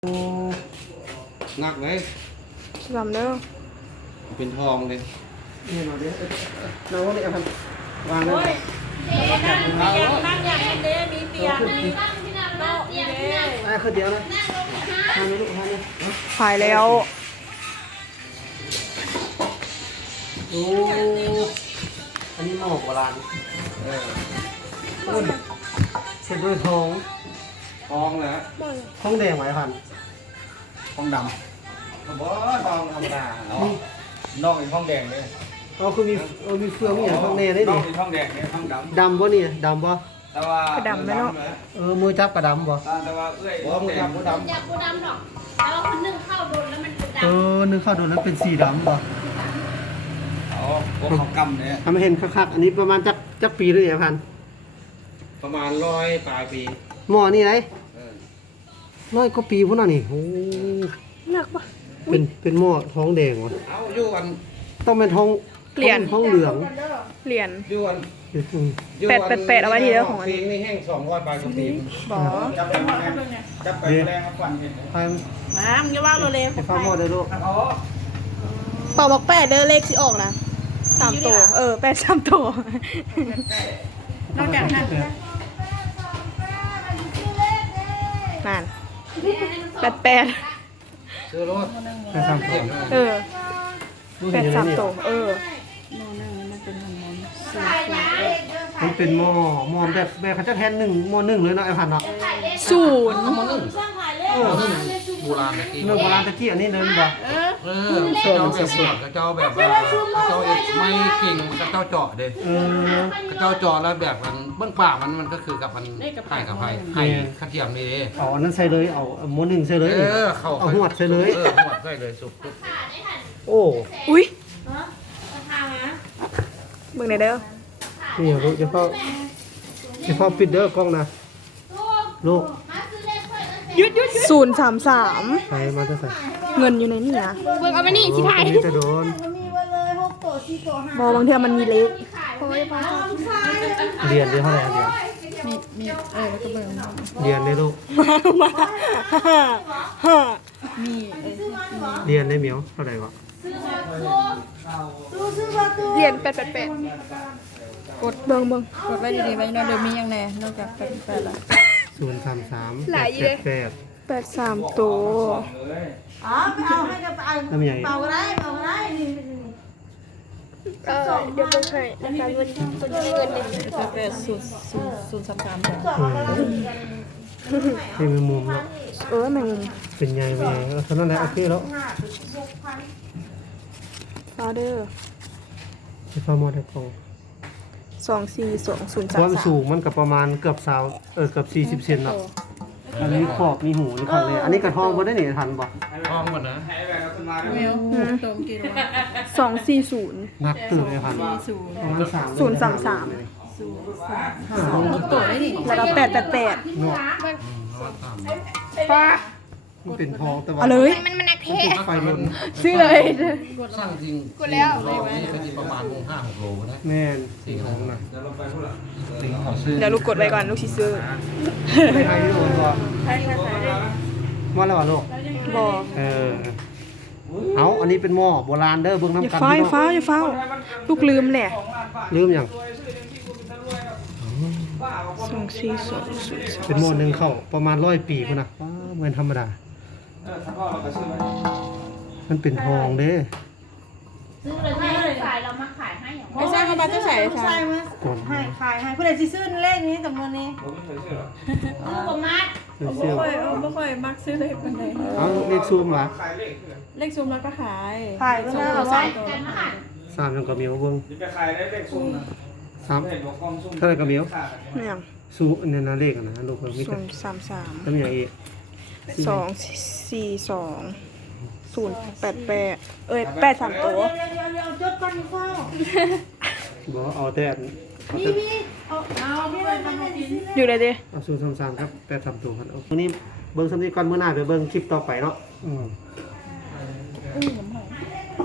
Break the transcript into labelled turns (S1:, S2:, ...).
S1: โอ้หนักเลย
S2: ลำเด้อ
S1: เป็นทองเลย
S3: นี่มาเดี๋ยวน้องนี่เอาครับวางเลย
S4: นั่งอย่างเด้มีเตียงมีโต๊ะเด้
S3: คือเดียวนะทานลูกทานเลย
S2: ขายแล้ว
S3: โอ้อันนี้หม้อโบราณเสร็จด้วยทอง
S1: เหรอ
S3: ทองแดงไหมพัน
S1: ทองดำบ่ทองธรรมดาเนาะนอกเป็นทองแดงเลย
S3: อ๋อคือมีเฟืองมีอย่างทองแดงได้ดิ
S1: นอกเป็นทองแดงเนี่ยทองด
S3: ำป่ะนี่ดำป่ะ
S1: แต่ว่าก
S2: ระดำไหมเนาะ
S3: มือจับกระดำป่ะ
S1: แต่ว่าเอ้ยทองแดงบ่ดำ
S4: อยากกูดำหรอกแต่ว่าคนนึ่งข้าวโดนแล้วมันดำ
S3: นึกเข้าโดนแล้วเป็นสีดำป่ะ
S1: อ๋อเขากำเนี่ย
S3: ทำให้เห็นคักๆอันนี้ประมาณจักปีหรือยังพัน
S1: ประมาณ100ปลายปี
S3: หม้อนี่ไร100 กว่าปีพุ่นน่ะนี่โอ้
S2: หนักปะ
S3: เป็นหม้อทองแดงวะ
S1: เอาอยู่อัน
S3: ต้องเป็นทองเหลือง
S2: เหรียญ
S1: อยู่อัน
S2: แปดเอาไว้ทีเดียวของอันนี้
S1: นี่แห้ง200ปลายปี
S2: บ่
S1: จับไปแรงครับฟันเห็น
S4: น้ำอย่าว่างเร็ว
S3: ไปฟังหม้อได้ลูก
S2: เป่าบอก8เด้อเลขสิออกนะ3ตัว8 3ตัวน
S4: อกจากนั้น
S2: นั่น8
S1: ซื้อรถ
S3: ไปทำตัว
S2: 8 3ตัว
S3: มันเป็นหม้อแบบเขาจะแทนหม้อ1เลยเนาะไอ้พันเนาะ
S2: 0
S1: โบราณตะกี้
S3: โบราณตะกี้อันนี้เดินบ่
S1: เจ้าแบบสดกับเจ้าแบบว่าเจ้าไม่เก่งกับเจ้าเจาะเด้กับเจ้าเจาะแล้วแบบมันเบื้องปากมันก็คือกับมันไข่กับไข่ข้าเทียมนี่เด้
S3: เอาอันนั้นใส่เลยเอาหม้อ1ใส่เลยเอาหวดใส่เลย
S1: หวดใส่เลยสุก
S3: โอ้
S2: อุ้ยเบิ่งได้เด้อ
S3: นี่ลูกจะเข้าปิดเด้อกล้องนะลูก
S2: 033
S3: ใส่มาจะใส่
S2: เงินอยู่ในนี่นะเบิ่งเอาไปนี่สิถ่าย
S3: จะโดน
S2: บ่บางเทื่อมันมีเล็ก
S3: เรียนได้เท่าไหร่
S4: มีแล้วก็เบิ่ง
S3: เรียนได้ลูก
S4: มี
S3: เรียนได้เหมียวเท่าไหร่วะ
S2: เหรียญ888กดเบิ่ง
S4: กดไว้ดีๆไว้นะเดี๋ยวมีอย่างแน่นอกจาก8ละ
S3: 033
S2: หลายอยู่เด้83ตัว
S4: อ๋อเอาให้กับ
S3: แล้วมีอย่างอีก
S4: เป่าก็ได้
S2: เดี๋ยวเบิ่งให้อาจารย์วันคนเงินเลย
S4: 033
S3: ที่มีมุมเนาะ
S2: แม่ง
S3: เป็นไงเท่านั้นแหละโอเคแล้ว
S2: ออเดอร์
S3: ที่ฟ้าหม้อได้กล่อง
S2: 24203
S3: ความสูงมันก็ประมาณเกือบเกือบ40 เซนเนาะอันนี้ขอบมีหูนี่ครับเลยอันนี้กระทองบ่ได้นี่ทันบ่
S1: ทองหมดนะ
S4: เมลตรงกี่
S2: 240
S3: นักตื่นเลยพันประมาณ
S2: 033
S4: ตัวได้ดิ
S2: แล้วก็888
S3: เนาะ
S2: ป้า
S3: มันเป็นทองแต่ว่า
S2: เอาเลย
S4: มันนักเทะ
S3: ไฟล้น
S2: ซื้อเลย
S1: สร้างจริงกดแล้วนี่ก็ประมาณ5-6 โลนะ
S3: แม่นสีทองนะ
S2: เดี๋ยวลูกกดไว้ก่อนลูกสิซื้อ
S3: ใครลูกบ่มาแล้วลูก
S2: บ่
S3: เอาอันนี้เป็นหม้อโบราณเด้อเบิ่งน้ำกัน
S2: อย่าฟ้าลูกลืมแหละ
S3: ลืมยัง
S2: 242
S3: เป็นหม้อนึงเข้าประมาณ100 ปีพุ่นน่ะเหมือนธรรมดามันเป็นทองเด้
S4: ซื้อเลยขายเรามาขายให้
S2: ไม่ใช่เขามาจะใส่
S4: ใช่มั้ยให้ขายให้ผู้ใดสิซื้อเลขนี้จำนวนนี้ซื้อบ่มัด
S2: ไม่ค่อยมักซื้อเลขปานใด
S3: เลขซูมเหรอ
S2: เลขซูมแล้วก็ขาย
S4: ก็น่าเอาไว้กันมาหัน
S3: 3ยังก็มีเบิ่ง
S1: ไปขายได้เลขซูมนะ
S3: 3เท่าไหร่ก็มี
S2: เนี่ย
S3: ซูอันนั้นเลขนะลูกมีแต่
S2: 033
S3: แล้วมีอย่างอีก
S2: 242 088 83ตัว
S4: จดก่อนเฝ้า
S3: บ่เอาแต่
S4: นี่เอาที่เราทำให้ดี
S2: อยู่เลยดิ
S3: เอา033ครับ83ตัวครับวันนี้เบิ่งสำนีก่อนมื้อหน้าไปเบิ่งคลิปต่อไปเนาะ